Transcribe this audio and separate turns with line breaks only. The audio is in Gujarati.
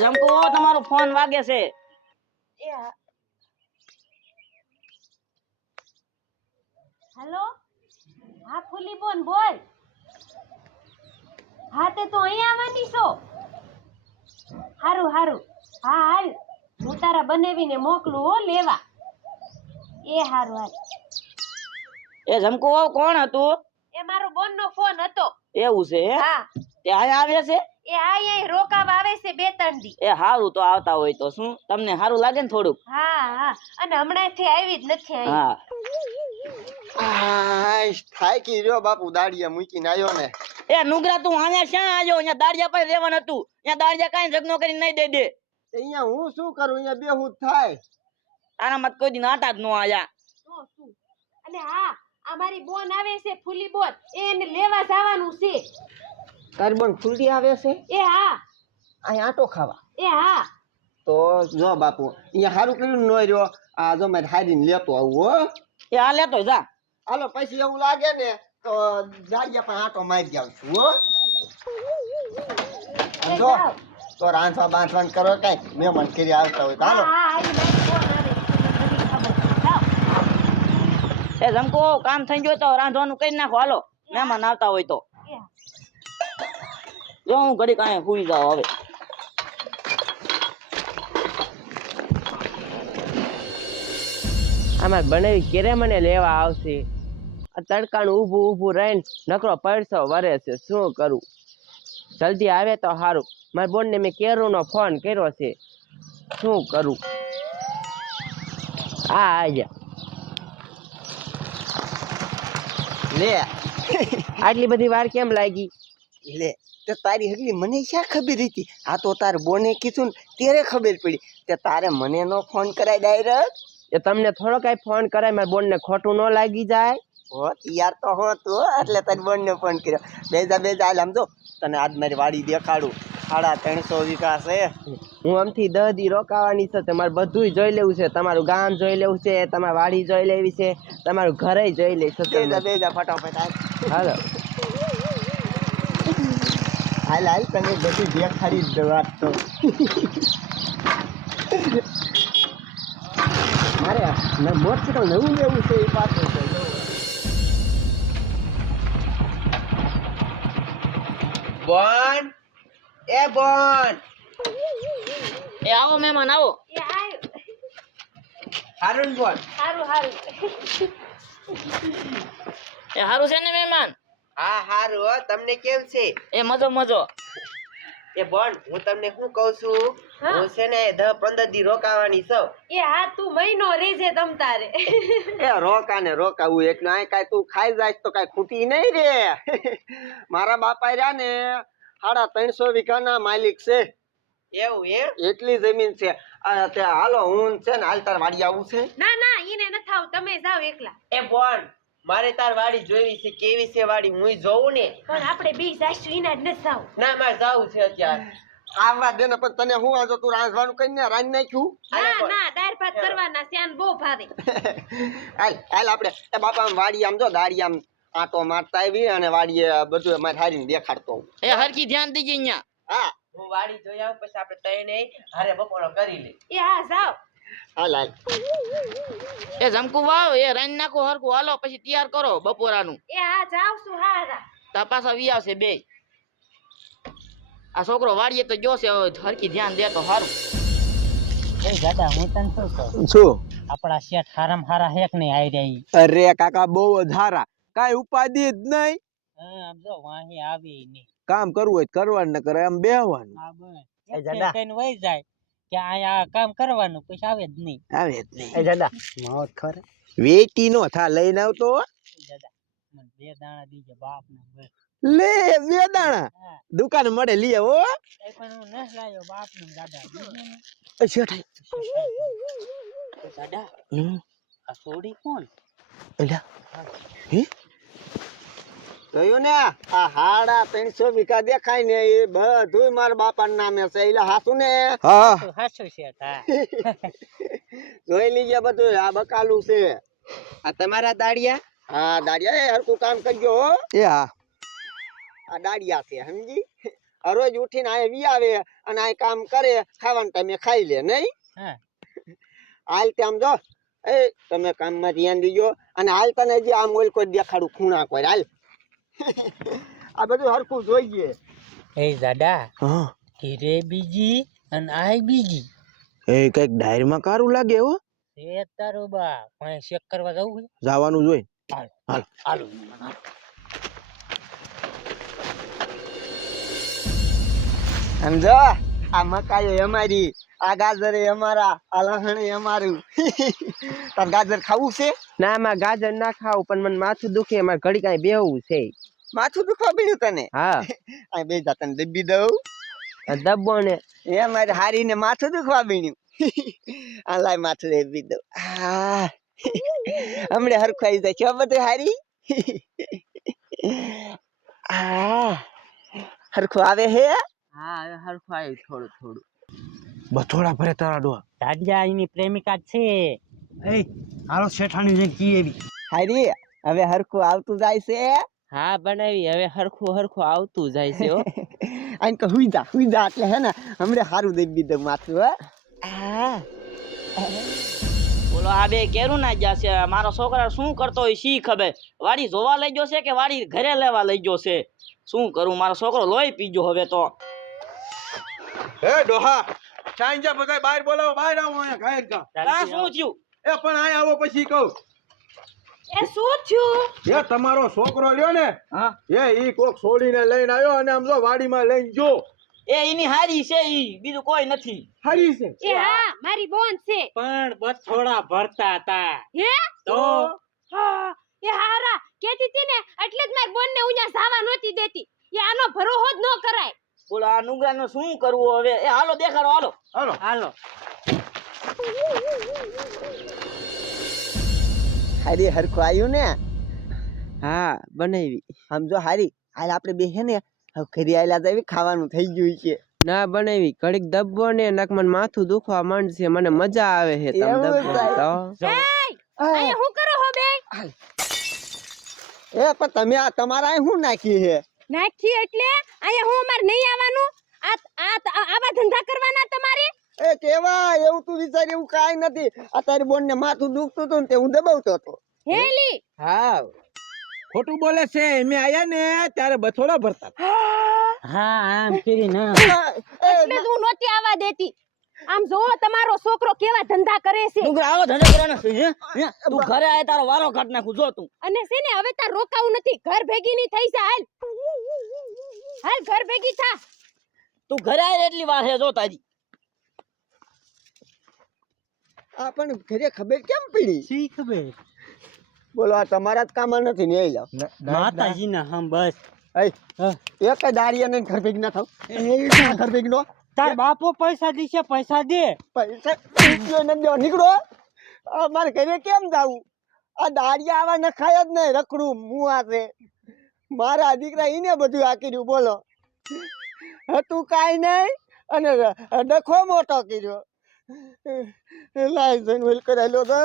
જમકુ તમારો ફોન વાગે છે.
હેલો? હા ફૂલી બોન બોલ. હા તે તો અહીંયા આવવાની છો. હારું હારું. હા હાલ. હું તારા બનાવીને મોકલું હો લેવા. એ હારું હાલ.
એ જમકો કોણ હતું?
એ મારો બોનનો ફોન હતો.
એવું છે હા? તે આયા આવ્યા છે?
એ હા અહીંયા રોકાવા આવે છે બે ત્રણ દી.
એ હારું તો આવતા હોય તો શું? તમને હારું લાગે ને થોડુંક?
હા હા. અને હમણાંથી આવી જ નથી આવી.
હા.
આય, થાકી રહ્યો બાપુ દાડિયા મૂકીને આવ્યો ને.
એ નુગરા તું આને શ્યાં આવ્યો અહીંયા દાડિયા પર રહેવાનું હતું. અહીંયા દાડિયા કઈ જગનો કરીને નહીં દે. દે
અહીંયા હું શું કરું? અહીંયા બેહું થાય.
તારા મત કોઈ દી નાટા જ ન આયા.
શું? અને હા આ મારી બોન આવે છે ફૂલી બોન. એને લેવા જવાનું છે.
તારી બોન ફૂલડી આવે છે?
એ હા.
અહીંયા આટો ખાવા.
એ હા.
તો જો બાપુ અહીંયા સારું કર્યું ન રહ્યો. આ જો મારે હારીને લેતો આવું હો.
એ આ લેતો જા.
હાલો પછી એવું લાગે ને તો દાડિયા પણ આટો મારી જાઉં છું હો. જો તો રાંધવા બાંધવાનું કરો કઈ. મહેમાન કરી આવતા હોય તો.
હા
હાલો.
એ જમકો કામ થઈ ગયું તો રાંધવાનું કરી નાખો. હાલો મહેમાન આવતા હોય તો. જો હું ઘડી કાંઈ સુઈ જાઉં હવે.
આમાં બનાવી ક્યારે મને લેવા આવશે. આ તડકાનું ઊભું ઊભું રહીને નકરો પરસો વરે છે શું કરું? જલ્દી આવે તો સારું મારા બોનને મેં કેરુનો ફોન કર્યો છે. શું કરું? આ આજે.
લે.
આટલી બધી વાર કેમ લાગી?
લે. તે તારી હગલી મને ક્યાં ખબર હતી? આ તો તાર બોને કીધું ને ત્યારે ખબર પડી. તે તારે મને નો ફોન કરાય ડાયરેક્ટ
એ તમને થોડો કાંઈ ફોન કરાય મારી બોનને ખોટું ન લાગી જાય.
હો યાર તો હો તું એટલે તારી બોનને ફોન કર્યો. બેજા બેજા આમ જો તને આજ મારી વાડી દેખાડું. સાડા ત્રણસો વીઘા છે.
હું આમથી દહ દી રોકાવાની છે તમારે બધુંય જોઈ લેવું છે. તમારું ગામ જોઈ લેવું છે તમારી વાડી જોઈ લેવી છે તમારું ઘરે જોઈ લેવું છે.
બેજા બેજા ફટાફટ હાલ.
હાલો
હાલ હાલ તને બધી દેખાડી જ દઉં આજ તો મારે મોટરસાઇકલ નવું લેવું છે એ પાછું છે
બોન એ બોન
એ આવો મહેમાન આવો
એ આયો.
હારું બોન
હારું હારું
એ સારું છે ને મહેમાન
હા હારું હો. તમને કેમ છે?
એ મજો મજો.
એ બોન હું તમને શું કહું છું?
હા.
છે ને દસ પંદર દી રોકાવાની છું.
એ હા તું મહિનો રેજે તમ તારે.
એ રોકા ને રોકાવું એટલે આ કાઈ તું ખાઈ જાય તો કાઈ ખૂટી નહીં રે. મારા બાપા રહ્યા ને સાડા ત્રણસો વીઘાના માલિક છે.
એવું એ
એટલી જમીન છે. આ તે હાલો હું છે ને હાલ તાર વાડી આવું છે.
ના ના ઈને નથી આવું. તમે જાઓ એકલા.
એ બોન મારે તાર વાડી જોઈવી છે કેવી છે વાડી હું જોઉં ને?
પણ આપણે બી જાશું ઈના જ ન જાવ
ના મારે જાવું છે અત્યારે.
આવવા દે ને પણ તને હું આજો તું રાંધવાનું કરીને રાંધી નાખ્યું?
ના ના દાળ ભાત કરવાના શ્યાન બહુ ભાવે.
હાલ હાલ આપણે એ બાપા આમ વાડી આમ જો દાડી આમ આટો મારતા આવી અને વાડીએ બધું અમારે હારીને દેખાડતો
એ હરખી ધ્યાન દીજે અહીંયા.
હા.
હું વાડી જોઈ આવું પછી આપણે તઈને હારે બપોરો કરી લે
એ હા જાઓ.
હાલ
એ જમકુ વાવ એ રાઈ નાખો હરખું. હાલો પછી તૈયાર કરો બપોરાનું.
એ હા જાવ છું હા હા.
તા પાછા વી આવશે બે. આ છોકરો વાડીએ તો જોશે હરકી ધ્યાન દે તો સારું
એ દાદા હું તને શું કહું?
શું?
આપણા શેઠ હારામ હારા હેક નહીં આવી રહી
અરે કાકા બહુ ધારા કાઈ ઉપાધિ જ નહીં.
હા આમ જો વાહી આવી નહીં
કામ કરવું હોય કરવાનું ન કરે આમ બેહવાનું.
હા બસ.
દાદા.
વહી જાય. કે અહીંયા આ કામ કરવાનું પછી આવે જ નહીં.
આવે જ નહીં. એ દાદા.
મોત ખરે.
વેટી નો થા લઈને આવતો
દાદા મને બે દાણા દીજે બાપ ને
લે બે દાણા? દુકાન મળે લઈ આવો
એ પણ હું નસ લાયો બાપ ને દાદા.
એ શેઠાઈ
દાદા
હમ,
આ સોડી કોણ?
એલા હે? જોયું ને? આ હાડા ત્રણસો વીઘા દેખાય ને એ બધું મારા બાપા નામે છે. એટલે હાસુ ને? હા.
તો. હાચું
જોઈ લીજે બધું આ બકાલું છે.
આ તમારા દાડિયા?
હા દાડિયા. એ હરકું કામ કરજો હો. એ હા. આ દાડિયા છે સમજી? રોજ ઉઠીને આ વી આવે અને આ કામ કરે. ખાવાના ટાઈમે ખાઈ લે નહીં?
હા.
હાલ તે જો. એ તમે કામમાં ધ્યાન દીજો. અને હાલ તને જે આમ ઓલ કોઈ દેખાડું ખૂણા કોઈ. હાલ. આ બધું હરખું જોઈએ
એ દાદા
હા.
ઘીરે બીજી અને આય બીજી.
એ કંઈક ડાયરીમાં કારું લાગે હો.
એ તારો બા પણ ચેક કરવા જવું છે.
જવાનું જોઈ
હાલો.
સમજો આ મકાઈ અમારી. આ ગાજર એ અમારા આ એ અમારું. તાર ગાજર ખાવું છે?
ના માં ગાજર ના ખાવું પણ મને માથું દુખે મારે ઘડી કાંઈ બેહવું છે.
માથું દુખવા બીજું તને?
હા.
આ બે જા તને દબી દઉં.
દબો ને.
એ મારે હારીને માથું દુખવા બીણ્યું આ લાય માથું દબી દઉં. હા. હમણે હરખું આવી જાય. છે બધું હારી? હા. હરખું આવે હે?
હા હવે હરખું આવ્યું થોડું થોડું.
બથોડા ભરે તારા ડોહા.
દાદા એની પ્રેમિકા છે.
એ હાલો શેઠાણી જઈને કી એવી.
હારી હવે હરખું આવતું જાય છે.
હા બનાવી હવે હરખું હરખું આવતું જાય છે હો.
આને કે હુઈ જા હુઈ જા એટલે હે ને હમણે હારું દબી દઉં માથું હા.
બોલો આ બે કેરું ના જશે મારો છોકરા શું કરતો હોય શી ખબર? વાડી જોવા લઈ ગયો છે કે વાડી ઘરે લેવા લઈ ગયો છે? શું કરું? મારો છોકરો લોહી પીજો હવે તો.
હે ડોહા ચાઈ બધા બહાર બોલાવો બહાર આવો અહીંયા ઘાયર કા
આ શું થયું?
એ પણ આયા આવો પછી કહું.
એ શું થયું?
એ તમારો છોકરો લ્યો ને
હા.
એ ઈ કોક છોડીને લઈને આવ્યો અને આમ જો વાડીમાં લઈને જો.
એ એની હારી છે ઈ બીજું કોઈ નથી.
હારી છે.
એ હા મારી બોન છે.
પણ બથોડા ભરતા હતા.
હે?
તો?
હા એ હારા. કેતી હતી ને એટલે જ મારી બોન ને ઉયા સાવા નોતી દેતી. એ આનો ભરોહો જ ન કરાય.
બોલો આ નુગરાનો શું કરવું હવે? એ હાલો દેખાડો હાલો.
હાલો.
હાલો.
હારી હરખું આવ્યું ને?
હા બનાવી.
સમજો હારી હાલ આપણે બે હે ને ઘરે આવેલા તો ખાવાનું થઈ ગયું છે.
ના બનાવી. ઘડીક દબ્બો ને નક મને માથું દુખવા માંડશે મને મજા આવે છે તમે દબ્બો તો.
એ પણ તમે આ તમારા શું નાખી છે?
નાખી એટલે અહીંયા હું અમાર નહીં આવવાનું? આ આ આવા ધંધા કરવાના તમારે?
એ કેવા એવું તું વિચાર એવું કાઈ નથી. આ તારી બોન ને માથું દુખતું હતું ને તે હું દબાવતો હતો.
હેલી!
હા ખોટું બોલે છે મેં આયા ને ત્યારે બથોડા ભરતા.
હા? આમ કરી ના.
એટલે તું નોતી આવા દેતી. આમ જોવો તમારો છોકરો કેવા ધંધા કરે છે.
તું આવો ધંધા કરવાના છે હે? તું ઘરે આય તારો વારો કાઢ નાખું જો તું.
અને છે ને હવે તાર રોકાવું નથી. ઘર ભેગી ની થઈ જાય. હાલ હાલ ઘર ભેગી થા.
તું ઘરે આય એટલી વાર હે જો તારી
આ પણ ઘરે ખબર કેમ પડી?
શી ખબર?
બોલો આ તમારા જ કામ નથી ને એ જાવ
માતાજી ના હમ બસ.
એ. એક દાડિયા ને ઘર ભેગી ના થાવ? એ. ઘર ભેગી નો?
તાર બાપો પૈસા દીશે પૈસા દે.
પૈસા રૂપિયો ને દ્યો નીકળો. આ મારે ઘરે કેમ જાવું? આ દાડિયા આવા નખાય જ નહીં રખડું મું છે મારા દીકરા એને બધું આ બોલો. હતું કાંઈ નહીં, અને ડખો મોટો કર્યો. લાઈ જઈને વેલ કરાયેલો તો